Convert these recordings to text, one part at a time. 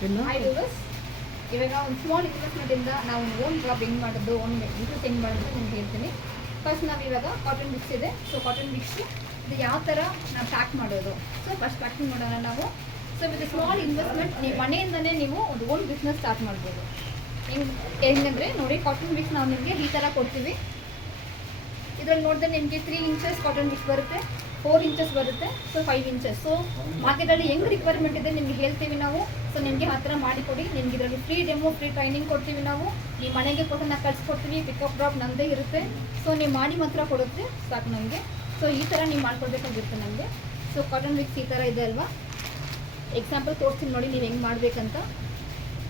Hi viewers, ಇವಾಗ ಒಂದು small ಇನ್ವೆಸ್ಟ್ಮೆಂಟಿಂದ ನಾವು ಓನ್ ಜಾಬ್ ಹೆಂಗೆ ಮಾಡೋದು, ಓನ್ ಬಿಸ್ನೆಸ್ ಹೆಂಗೆ ಮಾಡೋದು ನಿಮ್ಗೆ ಹೇಳ್ತೀನಿ. ಫಸ್ಟ್ ನಾವು ಇವಾಗ ಕಾಟನ್ ಮಿಕ್ಸ್ ಇದೆ. ಸೊ ಕಾಟನ್ ಮಿಕ್ಸು ಇದು ಯಾವ ಥರ ನಾವು ಪ್ಯಾಕ್ ಮಾಡೋದು. ಸೊ ಫಸ್ಟ್ ಪ್ಯಾಕಿಂಗ್ ಮಾಡೋಣ ನಾವು. ಸೊ ವಿತ್ ಸ್ಮಾಲ್ ಇನ್ವೆಸ್ಟ್ಮೆಂಟ್ ನೀವು ಮನೆಯಿಂದನೇ ನೀವು ಒಂದು ಓನ್ ಬಿಸ್ನೆಸ್ ಸ್ಟಾರ್ಟ್ ಮಾಡ್ಬೋದು. ಹೆಂಗಂದರೆ ನೋಡಿ, ಕಾಟನ್ ಮಿಕ್ಸ್ ನಾವು ನಿಮಗೆ ಈ ಥರ ಕೊಡ್ತೀವಿ. ಇದರಲ್ಲಿ ನೋಡಿದ್ರೆ ನಿಮಗೆ 3 ಇಂಚಸ್ ಕಾಟನ್ ಮಿಕ್ಸ್ ಬರುತ್ತೆ, 4 ಇಂಚಸ್ ಬರುತ್ತೆ, ಸೊ 5 ಇಂಚಸ್. ಸೊ ಮಾರ್ಕೆಟಲ್ಲಿ ಹೆಂಗೆ ರಿಕ್ವೈರ್ಮೆಂಟ್ ಇದೆ ನಿಮಗೆ ಹೇಳ್ತೀವಿ ನಾವು. ಸೊ ನಿಮಗೆ ಆ ಥರ ಮಾಡಿಕೊಡಿ. ನಿಮ್ಗೆ ಇದರಲ್ಲಿ ಫ್ರೀ ಡೆಮೋ, ಫ್ರೀ ಟ್ರೈನಿಂಗ್ ಕೊಡ್ತೀವಿ ನಾವು. ನೀವು ಮನೆಗೆ ಕೊಟ್ಟು ನಾವು ಕಳಿಸ್ಕೊಡ್ತೀವಿ. ಪಿಕಪ್ ಡ್ರಾಪ್ ನಮ್ಮದೇ ಇರುತ್ತೆ. ಸೊ ನೀವು ಮಾಡಿ ಮಾತ್ರ ಕೊಡುತ್ತೆ ಸಾಕು ನಮಗೆ. ಸೊ ಈ ಥರ ನೀವು ಮಾಡ್ಕೊಡ್ಬೇಕಾಗಿರುತ್ತೆ ನಮಗೆ. ಸೊ ಕಾಟನ್ ಮಿಕ್ಸ್ ಈ ಥರ ಇದೆ ಅಲ್ವಾ. ಎಕ್ಸಾಂಪಲ್ ತೋರಿಸ್ತೀನಿ ನೋಡಿ ನೀವು ಹೆಂಗೆ ಮಾಡಬೇಕಂತ.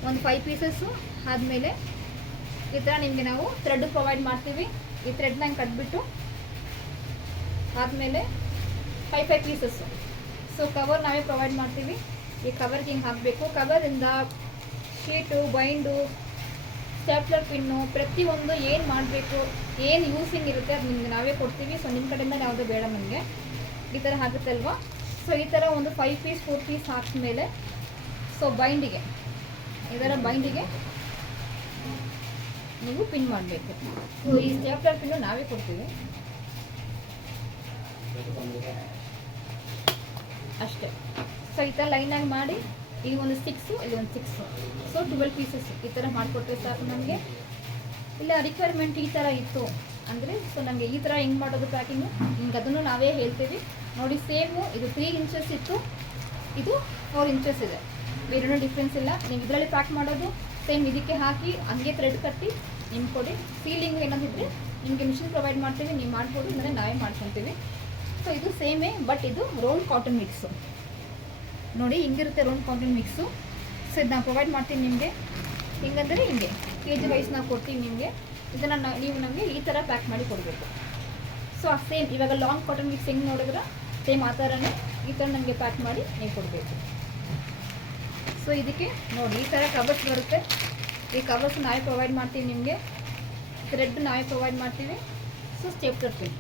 ಒಂದು 5 ಪೀಸಸ್ಸು ಆದಮೇಲೆ ಈ ಥರ ನಿಮಗೆ ನಾವು ಥ್ರೆಡ್ ಪ್ರೊವೈಡ್ ಮಾಡ್ತೀವಿ. ಈ ಥ್ರೆಡ್ನ ಹಿಂಗೆ ಕಟ್ಬಿಟ್ಟು ಆದಮೇಲೆ 5 ಪೀಸಸ್ಸು. ಸೊ ಕವರ್ ನಾವೇ ಪ್ರೊವೈಡ್ ಮಾಡ್ತೀವಿ. ಈ ಕವರ್ಗೆ ಹಿಂಗೆ ಹಾಕಬೇಕು. ಕವರಿಂದ ಶೀಟು, ಬೈಂಡು, ಸ್ಟ್ಯಾಪ್ಲರ್ ಪಿನ್ನು, ಪ್ರತಿಯೊಂದು ಏನು ಮಾಡಬೇಕು, ಏನು ಯೂಸಿಂಗ್ ಇರುತ್ತೆ ಅದು ನಿಮ್ಗೆ ನಾವೇ ಕೊಡ್ತೀವಿ. ಸೊ ನಿಮ್ಮ ಕಡೆಯಿಂದ ಯಾವುದೂ ಬೇಡ ನಮಗೆ. ಈ ಥರ ಆಗುತ್ತಲ್ವ. ಸೊ ಈ ಥರ ಒಂದು 5 ಪೀಸ್ 4 ಪೀಸ್ ಹಾಕಿದ್ಮೇಲೆ ಸೊ ಬೈಂಡಿಗೆ ಇದರ ಬೈಂಡಿಗೆ ನೀವು ಪಿನ್ ಮಾಡಬೇಕು. ಸೊ ಈ ಸ್ಟ್ಯಾಪ್ಲರ್ ಪಿನ್ನು ನಾವೇ ಕೊಡ್ತೀವಿ ಅಷ್ಟೇ. ಸೊ ಈ ಥರ ಲೈನಾಗಿ ಮಾಡಿ ಇಲ್ಲಿ ಒಂದು 6, ಇಲ್ಲಿ ಒಂದು 6, ಸೊ 12 ಪೀಸಸ್ ಈ ಥರ ಮಾಡಿಕೊಟ್ರೆ ಸಾಕು ನಮಗೆ. ಇಲ್ಲ ರಿಕ್ವೈರ್ಮೆಂಟ್ ಈ ಥರ ಇತ್ತು ಅಂದರೆ ಸೊ ನಮಗೆ ಈ ಥರ ಹೆಂಗೆ ಮಾಡೋದು ಪ್ಯಾಕಿಂಗು ನಿಮ್ಗೆ ಅದನ್ನು ನಾವೇ ಹೇಳ್ತೀವಿ. ನೋಡಿ ಸೇಮು ಇದು 3 ಇಂಚಸ್ ಇತ್ತು, ಇದು 4 ಇಂಚಸ್ ಇದೆ. ಬೇರೆ ಡಿಫ್ರೆನ್ಸ್ ಇಲ್ಲ. ನೀವು ಇದರಲ್ಲಿ ಪ್ಯಾಕ್ ಮಾಡೋದು ಸೇಮ್ ಇದಕ್ಕೆ ಹಾಕಿ ಹಂಗೆ ಥ್ರೆಡ್ ಕಟ್ಟಿ ನಿಮ್ಗೆ ಕೊಡಿ. ಸೀಲಿಂಗ್ ಏನಾದಿದ್ರೆ ನಿಮಗೆ ಮಿಷಿನ್ ಪ್ರೊವೈಡ್ ಮಾಡ್ತೀವಿ, ನೀವು ಮಾಡ್ಬೋದು, ಅಂದರೆ ನಾವೇ ಮಾಡ್ಕೊತೀವಿ. ಸೊ ಇದು ಸೇಮೇ, ಬಟ್ ಇದು ರೌಂಡ್ ಕಾಟನ್ ಮಿಕ್ಸು. ನೋಡಿ ಹಿಂಗಿರುತ್ತೆ ರೌಂಡ್ ಕಾಟನ್ ಮಿಕ್ಸು. ಸೊ ಇದು ನಾವು ಪ್ರೊವೈಡ್ ಮಾಡ್ತೀವಿ ನಿಮಗೆ. ಹಿಂಗಂದರೆ ಹಿಂಗೆ KG ವೈಸ್ ನಾವು ಕೊಡ್ತೀವಿ ನಿಮಗೆ. ಇದನ್ನು ನೀವು ನಮಗೆ ಈ ಥರ ಪ್ಯಾಕ್ ಮಾಡಿ ಕೊಡಬೇಕು. ಸೊ ಸೇಮ್ ಇವಾಗ ಲಾಂಗ್ ಕಾಟನ್ ಮಿಕ್ಸ್ ಹೆಂಗೆ ನೋಡಿದ್ರೆ ಸೇಮ್ ಆ ಥರನೇ ಈ ಥರ ನಮಗೆ ಪ್ಯಾಕ್ ಮಾಡಿ ನೀವು ಕೊಡಬೇಕು. ಸೊ ಇದಕ್ಕೆ ನೋಡಿ ಈ ಥರ ಕವರ್ಸ್ ಬರುತ್ತೆ. ಈ ಕವರ್ಸ್ ನಾವೇ ಪ್ರೊವೈಡ್ ಮಾಡ್ತೀವಿ ನಿಮಗೆ. ಥ್ರೆಡ್ ನಾವೇ ಪ್ರೊವೈಡ್ ಮಾಡ್ತೀವಿ. ಸೊ ಸ್ಟೇಪ್ಲರ್ ಪಿನ್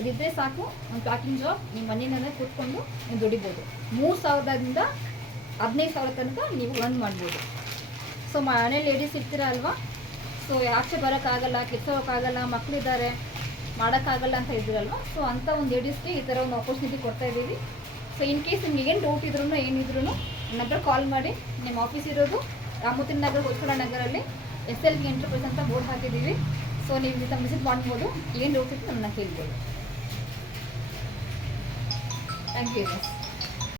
ಇದಿದ್ದರೆ ಸಾಕು, ಒಂದು ಪ್ಯಾಕಿಂಗ್ ಜಾಬ್ ನಿಮ್ಮ ಮನೆಯಲ್ಲೇ ಕೂತ್ಕೊಂಡು ನೀವು ದುಡಿಬೋದು. 3,000ದಿಂದ 15,000 ತನಕ ನೀವು ಅರ್ನ್ ಮಾಡ್ಬೋದು. ಸೊ ಮನೇಲಿ ಲೇಡೀಸ್ ಇರ್ತೀರ ಅಲ್ವಾ. ಸೊ ಆಚೆ ಬರೋಕ್ಕಾಗಲ್ಲ, ಕೆಲಸ ಹೋಗೋಕ್ಕಾಗಲ್ಲ, ಮಕ್ಕಳಿದ್ದಾರೆ, ಮಾಡೋಕ್ಕಾಗಲ್ಲ ಅಂತ ಇದ್ದೀರಲ್ವ. ಸೊ ಅಂಥ ಒಂದು ಲೇಡೀಸ್ಗೆ ಈ ಥರ ಒಂದು ಆಪರ್ಚುನಿಟಿ ಕೊಡ್ತಾಯಿದ್ದೀವಿ. ಸೊ ಇನ್ ಕೇಸ್ ನಿಮ್ಗೆ ಏನು ಡೌಟ್ ಇದ್ರೂ ಏನಿದ್ರು ನನ್ನ ಹತ್ರ ಕಾಲ್ ಮಾಡಿ. ನಿಮ್ಮ ಆಫೀಸ್ ಇರೋದು ರಾಮೋತಿನ ನಗರ, ಹೊಸಕೋಡ ನಗರಲ್ಲಿ SLV ಎಂಟರ್ಪ್ರೈಸ್ ಅಂತ ಬೋರ್ಡ್ ಹಾಕಿದ್ದೀವಿ. ಸೊ ನೀವು ವಿಸಿಟ್ ಮಾಡ್ಬೋದು. ಏನು ಡೌಟ್ ಇತ್ತು ನನ್ನ ಕೇಳ್ಬೋದು. Thank you.